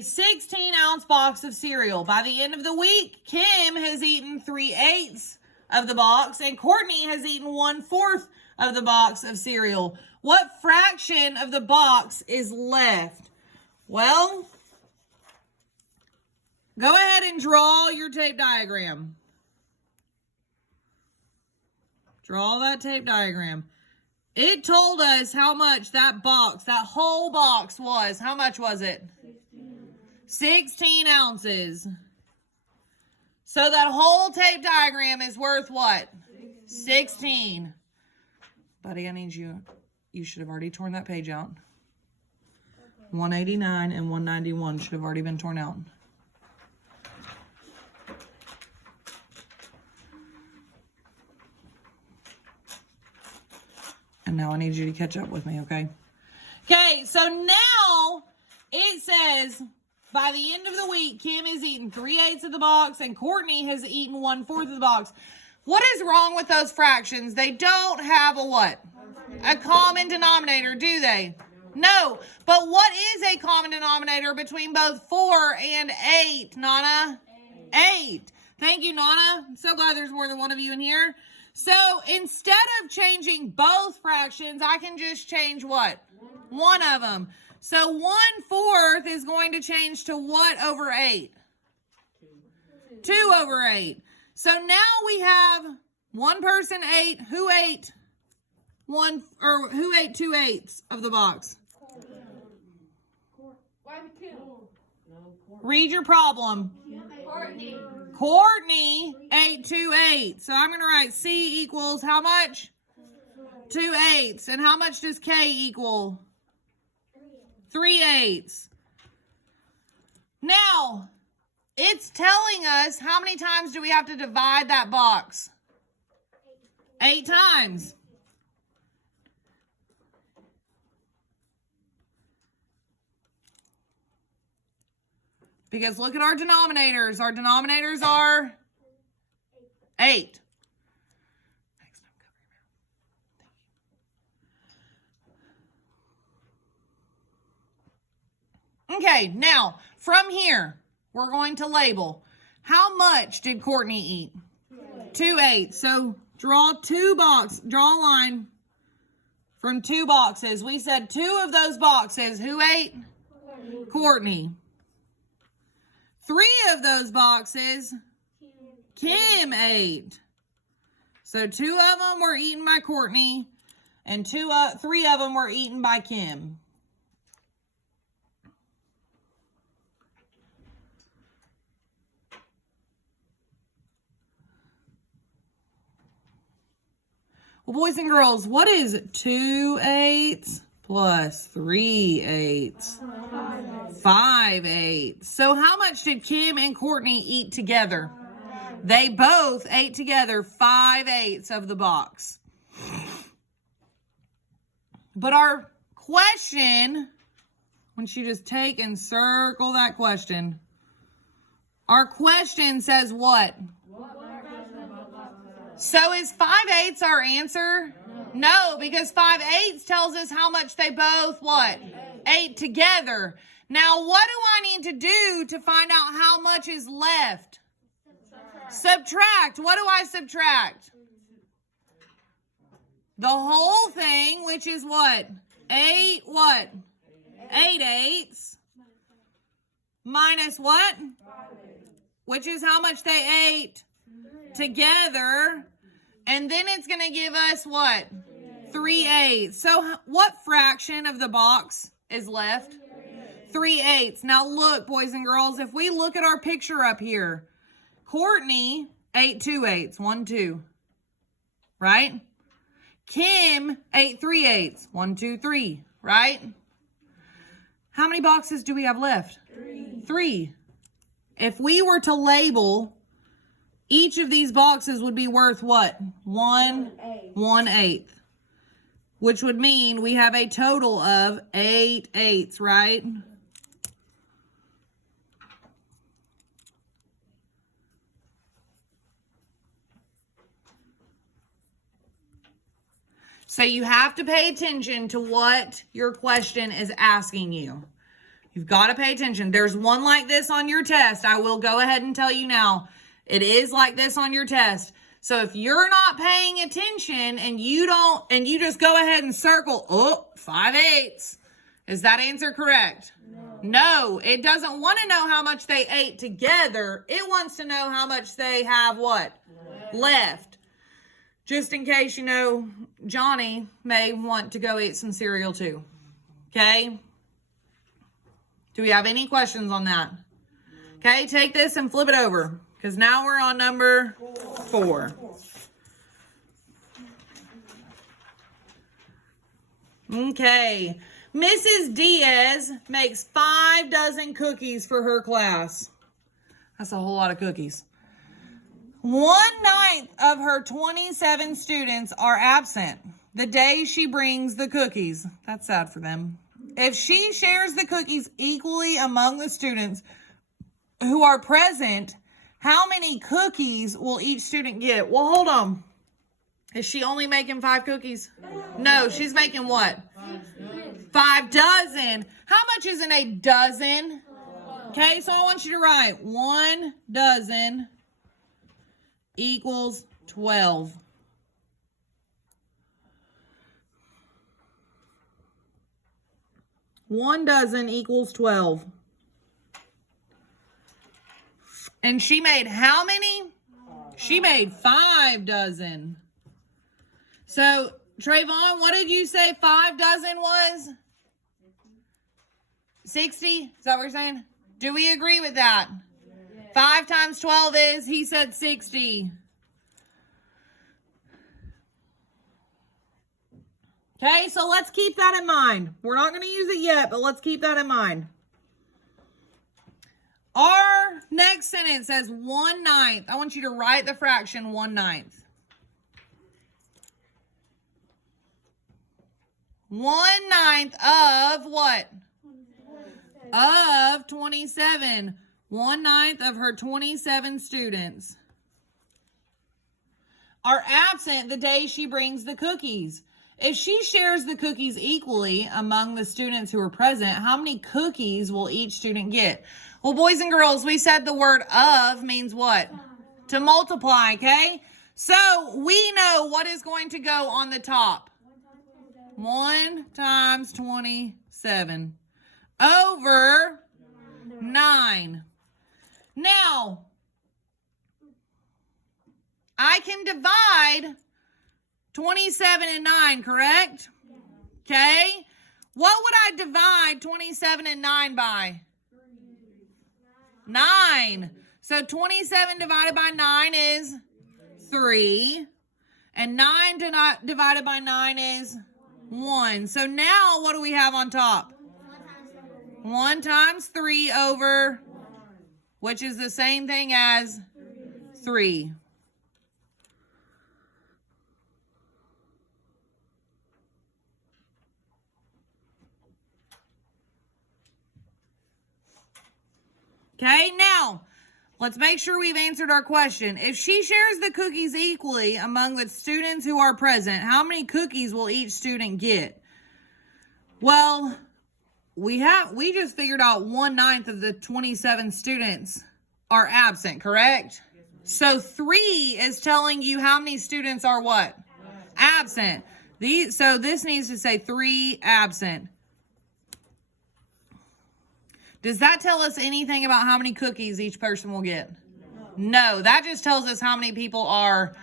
16-ounce box of cereal. By the end of the week, Kim has eaten 3/8 of the box, and Courtney has eaten 1/4 of the box of cereal. What fraction of the box is left? Well, go ahead and draw your tape diagram. Draw that tape diagram. It told us how much that box, that whole box was. How much was it? 16 ounces. So that whole tape diagram is worth what? 16. Buddy, I need you should have already torn that page out. 189 and 191 should have already been torn out. And now I need you to catch up with me, okay? Okay, so now it says by the end of the week, Kim has eaten 3/8 of the box and Courtney has eaten 1/4 of the box. What is wrong with those fractions? They don't have a what? A common denominator, do they? No. But what is a common denominator between both 4 and 8, Nana? 8. Thank you, Nana. I'm so glad there's more than one of you in here. So instead of changing both fractions, I can just change what? One of them. So 1/4 is going to change to what over 8? 2 over 8. So now we have one person ate. Who ate who ate 2/8 of the box? Read your problem. Courtney ate 2/8. So I'm going to write C equals how much? 2/8. And how much does K equal? 3/8. Now, it's telling us how many times do we have to divide that box? 8 times. Because look at our denominators. Our denominators are 8. Okay, now from here, we're going to label. How much did Courtney eat? 2/8. So draw a line from 2 boxes. We said 2 of those boxes, who ate? Courtney. 3 of those boxes, Kim ate. So 2 of them were eaten by Courtney, and 3 of them were eaten by Kim. Well, boys and girls, what is 2/8 plus 3/8? 5/8. So how much did Kim and Courtney eat together? They both ate together 5/8 of the box. But our question, once you just take and circle that question, our question says what? So is 5/8 our answer? No, because 5/8 tells us how much they both what? Ate together. Now, what do I need to do to find out how much is left? Subtract. What do I subtract? The whole thing, which is what? 8 what? 8/8 minus what? Which is how much they ate together. And then it's going to give us what? 3/8. So what fraction of the box is left? 3/8. Now look, boys and girls, if we look at our picture up here, Courtney ate 2/8. 1, 2. Right? Kim ate 3/8. 1, 2, 3. Right? How many boxes do we have left? 3. If we were to label, each of these boxes would be worth what? 1/8. Which would mean we have a total of 8/8, right? So you have to pay attention to what your question is asking you. You've got to pay attention. There's one like this on your test. I will go ahead and tell you now. It is like this on your test. So if you're not paying attention and you just go ahead and circle, 5/8. Is that answer correct? No, it doesn't want to know how much they ate together. It wants to know how much they have what? Left. Just in case, Johnny may want to go eat some cereal too. Okay? Do we have any questions on that? Okay, take this and flip it over, because now we're on number 4. Okay. Mrs. Diaz makes 5 dozen cookies for her class. That's a whole lot of cookies. 1/9 of her 27 students are absent the day she brings the cookies. That's sad for them. If she shares the cookies equally among the students who are present, how many cookies will each student get? Well, hold on. Is she only making 5 cookies? No, she's making what? 5 dozen. How much is in a dozen? Okay, so I want you to write 1 dozen equals 12. One dozen equals 12. And she made how many? She made 5 dozen. So, Trayvon, what did you say 5 dozen was? 60? Is that what you're saying? Do we agree with that? 5 times 12 is, he said 60. Okay, so let's keep that in mind. We're not going to use it yet, but let's keep that in mind. Our next sentence says 1/9. I want you to write the fraction 1/9. 1/9 of what? Of 27. 1/9 of her 27 students are absent the day she brings the cookies. If she shares the cookies equally among the students who are present, how many cookies will each student get? Well, boys and girls, we said the word of means what? To multiply, okay? So we know what is going to go on the top. 1 times 27 over 9. Now, I can divide 27 and 9, correct? Okay. What would I divide 27 and 9 by? 9. So 27 divided by 9 is 3. And 9 divided by 9 is 1. So now what do we have on top? 1 times 3 over, which is the same thing as 3. Okay, now, let's make sure we've answered our question. If she shares the cookies equally among the students who are present, how many cookies will each student get? Well, we just figured out 1/9 of the 27 students are absent, correct? So 3 is telling you how many students are what? Absent. So this needs to say 3 absent. Does that tell us anything about how many cookies each person will get? No, that just tells us how many people are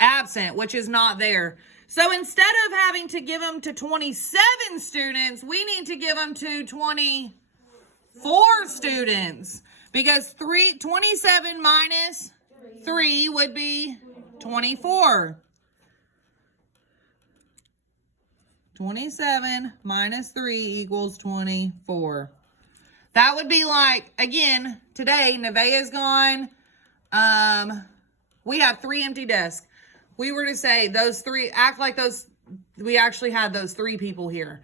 absent, which is not there. So instead of having to give them to 27 students, we need to give them to 24 students. Because 27 minus 3 would be 24. 27 minus 3 equals 24. That would be like, again, today, Nevaeh's gone. We have 3 empty desks. We were to say those 3, act like we actually had those 3 people here.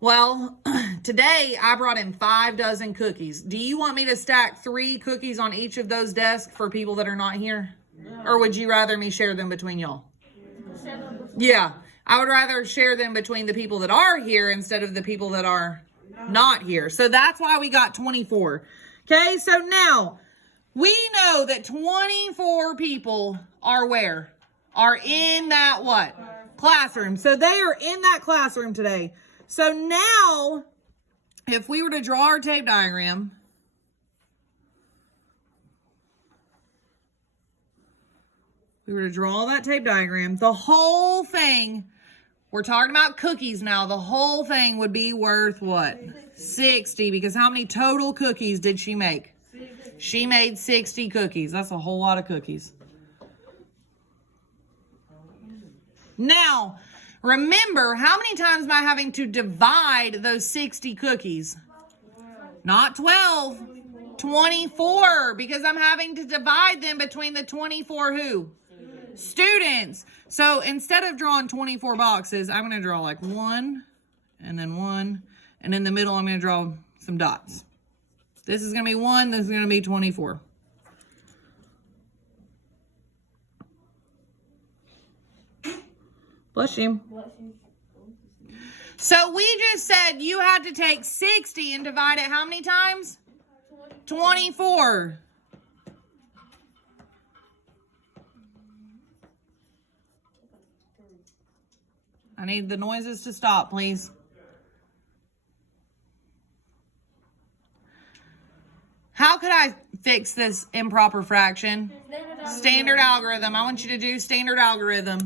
Well, today I brought in 5 dozen cookies. Do you want me to stack 3 cookies on each of those desks for people that are not here? No. Or would you rather me share them between y'all? Yeah, I would rather share them between the people that are here instead of the people that are Not here. So that's why we got 24. Okay, so now we know that 24 people are where? Are in that what? Classroom. So they are in that classroom today. So now, if we were to draw our tape diagram, the whole thing, we're talking about cookies now, the whole thing would be worth what? 60, because how many total cookies did she make? She made 60 cookies. That's a whole lot of cookies. Now, remember, how many times am I having to divide those 60 cookies? Not 12, 24, because I'm having to divide them between the 24 who? Students. So instead of drawing 24 boxes, I'm going to draw like 1 and then 1. And in the middle, I'm going to draw some dots. This is going to be 1. This is going to be 24. Bless you. So we just said you had to take 60 and divide it how many times? 24. I need the noises to stop, please. How could I fix this improper fraction? Standard algorithm. I want you to do standard algorithm.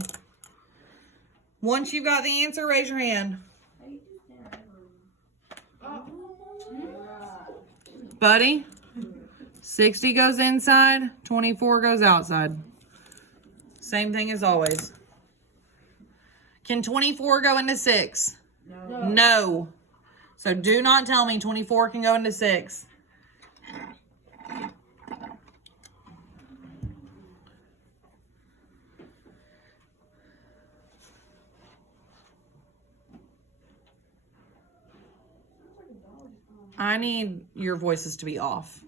Once you've got the answer, raise your hand. Buddy, 60 goes inside, 24 goes outside. Same thing as always. Can 24 go into 6? No. So do not tell me 24 can go into 6. I need your voices to be off.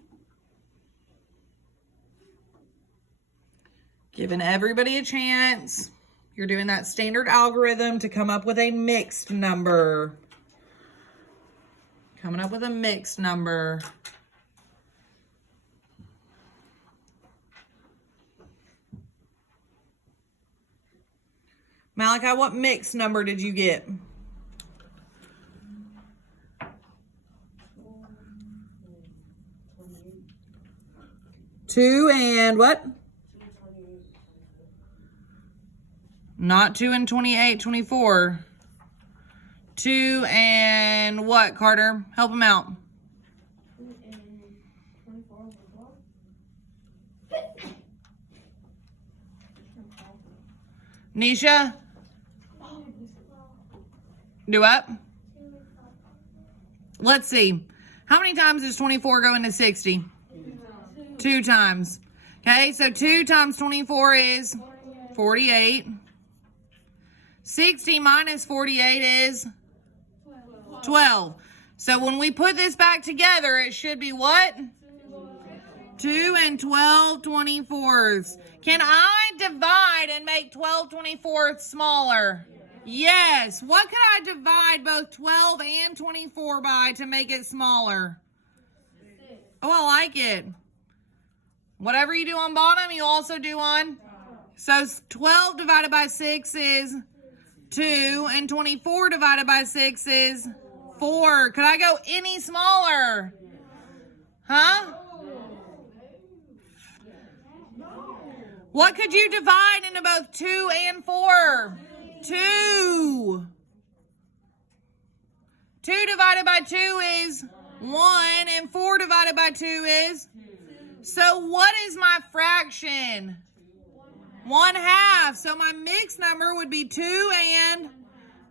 Giving everybody a chance. You're doing that standard algorithm to come up with a mixed number. Coming up with a mixed number. Malachi, what mixed number did you get? 2 and what? Not 2 and 28, 24. 2 and what, Carter? Help him out. 2 and 24. Nisha? Do what? Let's see. How many times does 24 go into 60? 2 times. Okay, so 2 times 24 is 48. 60 minus 48 is 12. So when we put this back together, it should be what? 2 and 12 24ths. Can I divide and make 12 24ths smaller? Yes. What could I divide both 12 and 24 by to make it smaller? Oh, I like it. Whatever you do on bottom, you also do on. So 12 divided by 6 is 2, and 24 divided by 6 is 4. Could I go any smaller? Huh? What could you divide into both 2 and 4? 2. 2 divided by 2 is 1, and 4 divided by 2 is? So what is my fraction? 1/2. So my mixed number would be 2 and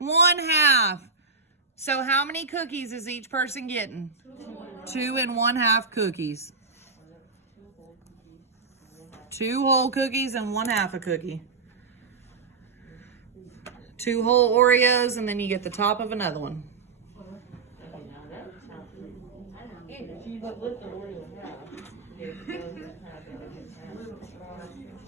1/2. So how many cookies is each person getting? 2 and 1/2 cookies. 2 whole cookies and 1/2 a cookie. 2 whole Oreos, and then you get the top of another one.